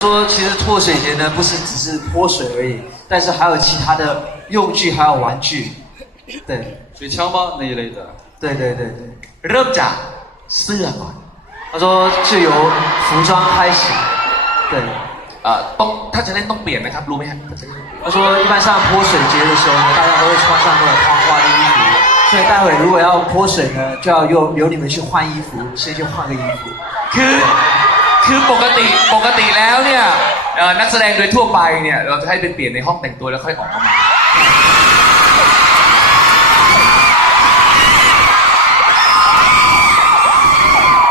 说其实脱水节呢，不是只是泼水而已，但是还有其他的用具，还有玩具。对，水枪吗那一类的？对对对对。 เริ่มจากเสื้อก่อน 他说就由服装开始。对， เอ่อต้องถ้าจะเล่นต้องเปลี่ยนไหมครับรู้ไหมฮะถ้าจะเล่น 他说一般上泼水节的时候呢，大家都会穿上那种花花的衣服，所以待会如果要泼水呢，就要由由你们去换衣服，先去换个衣服。 คือ คือปกติปกติแล้วเนี่ยเอ่อนักแสดงโดยทั่วไปเนี่ยเราจะให้ไปเปลี่ยนในห้องแต่งตัวแล้วค่อยออกมาใหม่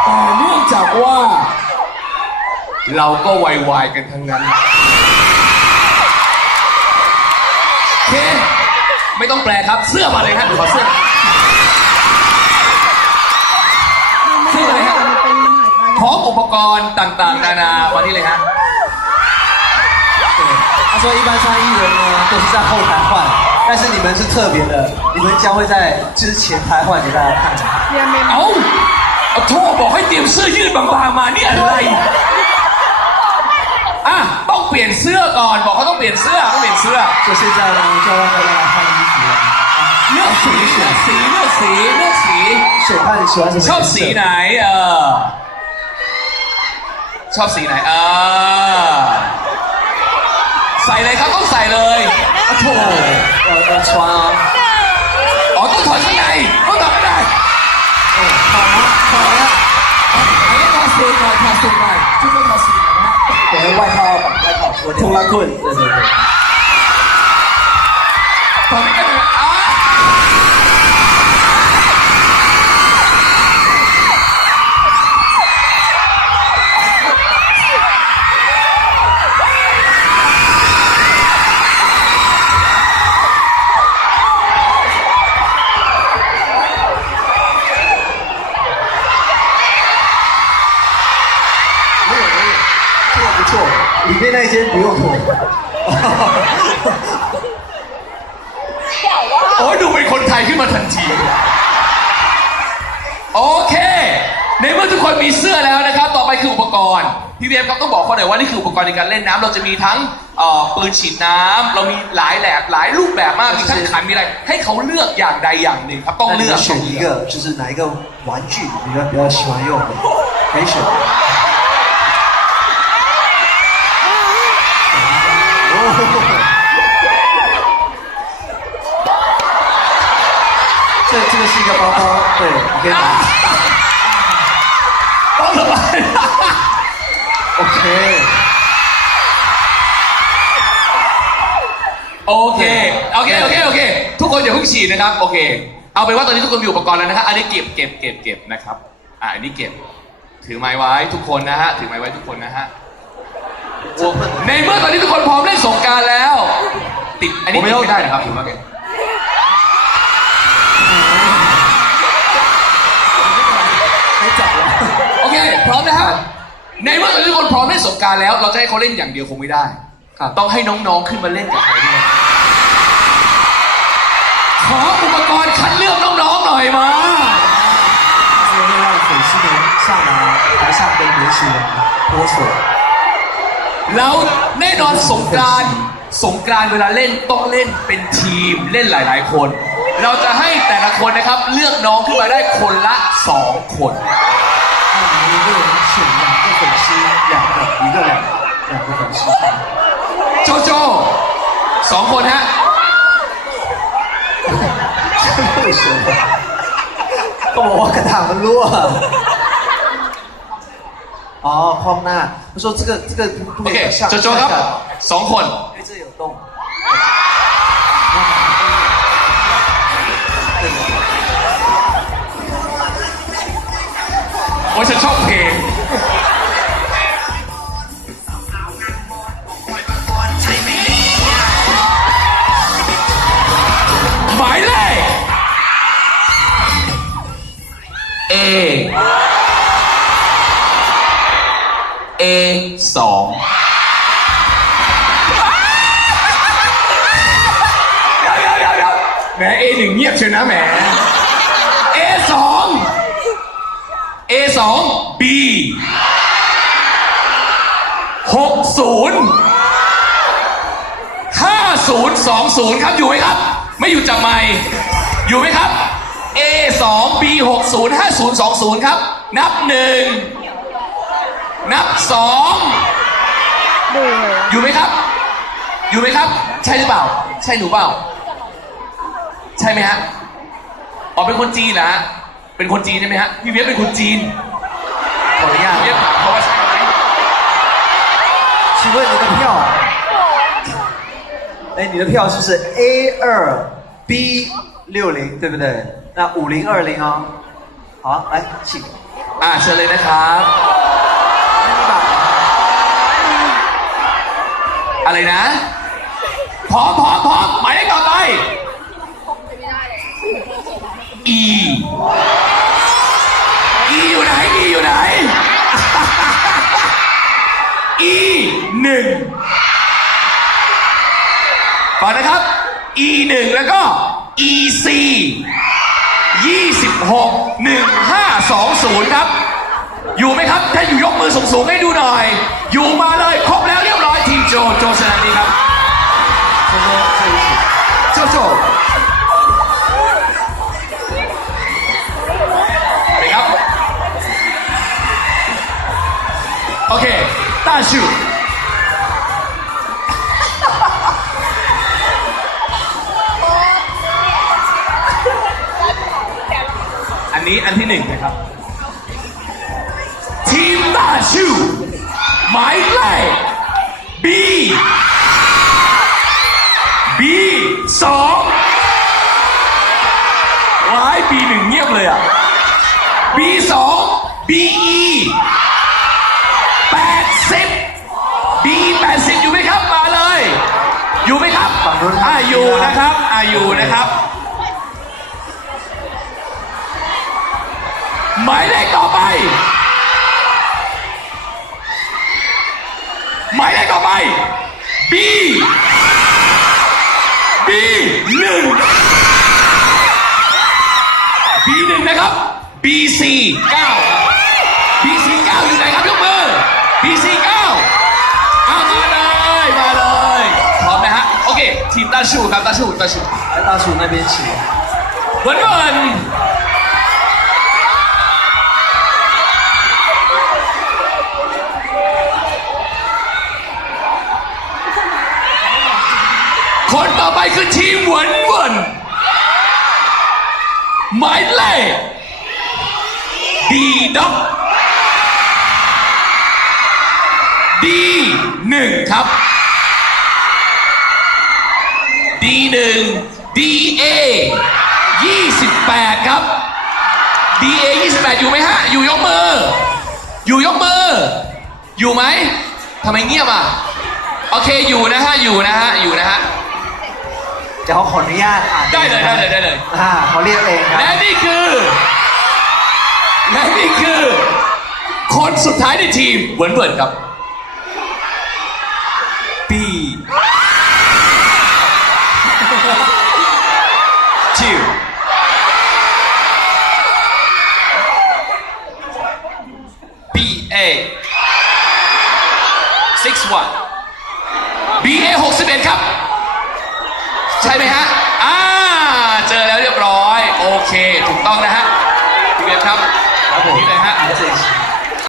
แต่เนื่องจากว่า เราก็วายๆกันทั้งนั้นโอเคไม่ต้องแปลครับเสื้อมาเลยครับขอเสื้อเสื้อมาเลยครั บพร้อมอุปกรณ์ต่างๆ นานามานี่เลยฮะ 对，他说一般上艺人呢都是在后台换，但是你们是特别的，你们将会在之前台换给大家看。 เอาเอาโทรบอกให้เตรียมเสื้อยืดบางๆมานี่อะไรอ่ะต้องเปลี่ยนเสื้อก่อน บอกเขาต้องเปลี่ยนเสื้อต้องเปลี่ยนเสื้อ 所以现在呢就要让大家来换衣服了。 เลือกสีเลือกสีเลือกสีเลือกสี 选看你喜欢什么 ชอบ 颜 สี 色 ไหนเออ ชอบสีไหนอ่าใส่เลยครับต้องใส่เลยโอ้โหเออเออชวาอ๋อต้องถอดข้างในต้องถอดข้างในเออถอดนะถอดนะอันนี้ถอดสีหน่อยถอดสีหน่อยช่วยถอดสีหน่อยนะฮะเดี๋ยวไหว้พ่อก่อไหว้พ่อคุณทุกละคุณเดี๋ยวเดี๋ยวตอน 错，里面那一间不用脱。 โอ้ยดูเป็นคนไทยขึ้นมาทันที โอเค ในเมื่อทุกคนมีเสื้อแล้วนะครับ ต่อไปคืออุปกรณ์ พี่เบียมครับต้องบอกเขาหน่อยว่านี่คืออุปกรณ์ในการเล่นน้ำเราจะมีทั้งเอ่อปืนฉีดน้ำเรามีหลายแบบหลายรูปแบบมากมีทั้งขันมีอะไร ให้เขาเลือกอย่างใดอย่างหนึ่งครับต้อง 那你 เลือก 们选一个，就是哪一个玩具你们比较喜欢用的，可以选。 เออโอเคป้อโอเค โอเค โอเค โอเค ทุกคนอย่าเพิ่งฉีดนะครับ โอเค เอาเป็นว่าตอนนี้ทุกคนมีอุปกรณ์แล้วนะครับ อันนี้เก็บ เก็บ เก็บ เก็บนะครับ อ่าอันนี้เก็บ ถือไม้ไว้ทุกคนนะฮะ ถือไม้ไว้ทุกคนนะฮะ ในเมื่อตอนนี้ทุกคนพร้อมเล่นสงการแล้ว ติด อันนี้ไม่ได้นะครับถือว่า มนะครับ ในเมื่อตอนนี้ทุกคนพร้อมเล่นสงกรารแล้ว เราจะให้เขาเล่นอย่างเดียวคงไม่ได้ ครับ ต้องให้น้องๆขึ้นมาเล่นกับเขาด้วยขออุปกรณ์คัดเลือกน้องๆหน่อยมา 是会让粉丝们上来台上跟年轻人泼水。 แล้วแน่นอนสงกรารสงกรานต์เวลาเล่นต้องเล่นเป็นทีมเล่นหลาย ๆ คน เราจะให้แต่ละคนนะครับ เลือกน้องขึ้นมาได้คนละสองคน 那你们一 个人选两个粉丝，两个，一个两个，两个粉丝。 โจโจสองคนฮะ 为什么？ก็บอกว่ากระถางมันรั่วอ๋อคว่ำหน้า他说这个这个 โอเค 像 โจโจครับสองคน 因为这有洞对的 โอ้ยฉันชอบเพลง A สองเดี๋ยวเดี๋ยวเดี๋ยวแหม A หนึ่งเงียบเชียวนะแหม A สอง A สอง B หกศูนย์ห้าศูนย์สองศูนย์ครับอยู่ไหมครับ ไม่อยู่จับไม่อยู่ไหมครับ A 2 B 6 0 5 0 2 0ครับ นับหนึ่ง นับสองอยู่ไหมครับ อยู่ไหมครับ ใช่หรือเปล่า ใช่หนูเปล่า ใช่ไหมฮะอ๋อเป็นคนจีนเหรอฮะเป็นคนจีนใช่ไหมฮะพี่เวียบเป็นคนจีน ขออนุญาต พี่เวียบเพราะว่าใช่ไหม 请问你的票？哎，你的票是不是 A 二 B 六零，对不对？那五零二零哦。好，来，请。 อ่าเชิญเลยนะครับ อะไรนะพร้อมพร้อมพร้อมหมายเลขต่อไป E E อยู่ไหน E อยู่ไหน E หนึ่งก่อนนะครับ E หนึ่งแล้วก็ E C 26 1520 ครับ อยู่ไหมครับ ถ้าอยู่ยกมือสูงๆให้ดูหน่อย อยู่มาเลย ครบแล้วเรียบร้อยทีมโจโจชนะนี้ครับโจโจครับโอเค大树อันนี้อันที่หนึ่งนะครับ ทีม大树หมายเลข B B สองว้าย B หนึ่งเงียบเลยอะ B สอง B E แปดสิบ B แปดสิบอยู่ไหมครับ มาเลย อยู่ไหมครับฝั่งนู้นอ่าอยู่นะครับอ่าอยู่นะครับ หมายเลขต่อไป หมายเลขต่อไป B B หนึ่ง B หนึ่งนะครับ B C เก้าครับ B C เก้าอยู่ไหนครับยกมือ B C เก้าเอามาเลย มาเลย พร้อมนะฮะ โอเค ทีมตาชูครับตาชูตาชู 来，大叔那边请。 เห คนต่อไปคือทีมหวนหวนหมายเลขดีด็อกดีหนึ่งครับดีหนึ่ง DA 28ครับ DA 28อยู่ไหมฮะ อยู่ยกมือ อยู่ยกมือ อยู่ไหมทำไมเงียบอะ โอเคอยู่นะฮะ อยู่นะฮะ อยู่นะฮะ ดี๋ยวเขาขออนุญาตอ่านได้เลยได้เลยได้เลย อ่าเขาเรียกเองครับ และนี่คือและนี่คือ คนสุดท้ายในทีมเหวินเหวินครับ B ชิว B A six one B A 61 ครับ ใช่ไหมฮะอ่าเจอแล้วเรียบร้อย โอเค ถูกต้องนะฮะพี่เบนครับครับผมนี่เลยฮะ